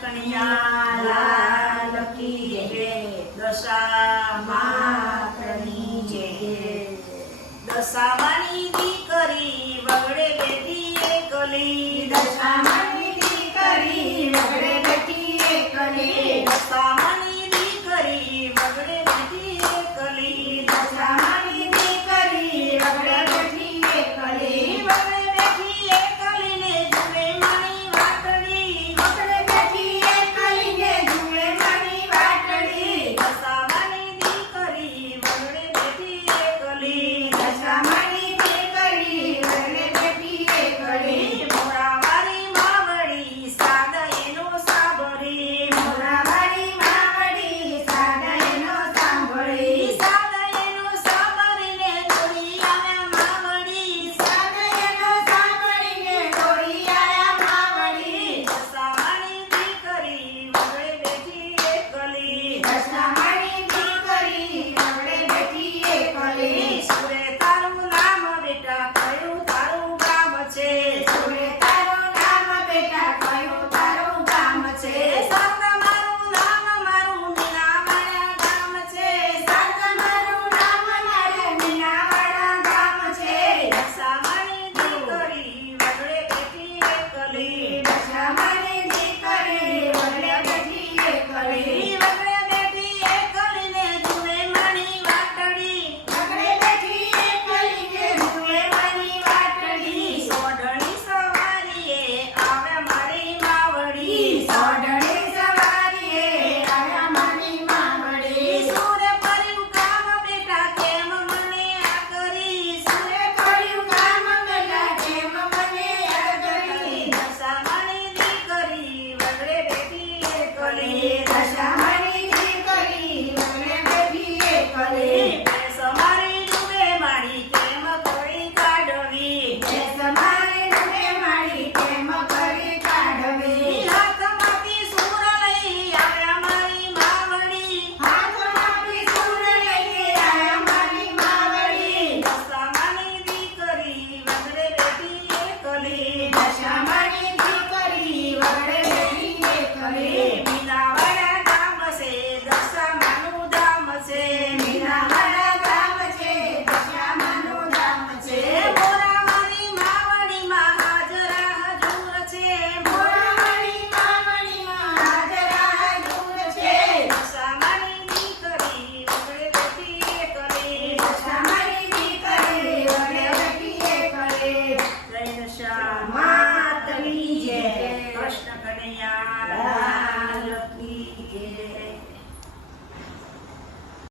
કનૈયાલાલ કી જય દશામાતની જય દશામાની દીકરી વગડે બેટી એકલી દશામા 来了